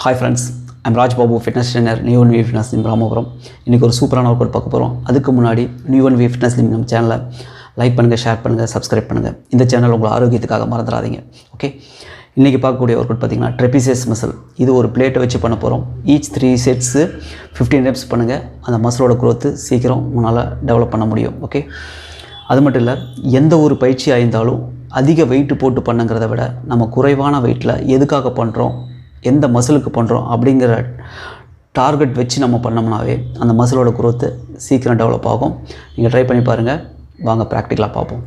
Hi friends, I'm Raj Babu, fitness trainer, new one we fitness Lim Ramapuram. இன்றைக்கி ஒரு சூப்பரான work out பார்க்க போகிறோம். அதுக்கு முன்னாடி new one we fitness Lim நம்ம சேனலை லைக் பண்ணுங்கள், ஷேர் பண்ணுங்கள், சப்ஸ்கிரைப் பண்ணுங்கள். இந்த சேனல் உங்கள் ஆரோக்கியத்துக்காக மறந்துடாதீங்க. ஓகே, இன்றைக்கி பார்க்கக்கூடிய ஒர்க் அவுட் பார்த்திங்கன்னா ட்ரெபிசியஸ் மசில். இது ஒரு பிளேட்டை வச்சு பண்ண போகிறோம். ஈச் 3 செட்ஸு 15 ரெப்ஸ் பண்ணுங்கள். அந்த மசிலோட க்ரோத்து சீக்கிரம் உங்களால் டெவலப் பண்ண முடியும். ஓகே, அது மட்டும் இல்லை, எந்த ஒரு பயிற்சியாக இருந்தாலும் அதிக வெயிட்டு போட்டு பண்ணுங்கிறத விட நம்ம குறைவான வெயிட்டில் எதுக்காக பண்ணுறோம், எந்த மசிலுக்கு பண்ணுறோம் அப்படிங்கிற டார்கெட் வச்சு நம்ம பண்ணோம்னாவே அந்த மசிலோட குரோத்து சீக்கிரம் டெவலப் ஆகும். நீங்கள் ட்ரை பண்ணி பாருங்கள். வாங்க ப்ராக்டிக்கலாக பார்ப்போம்.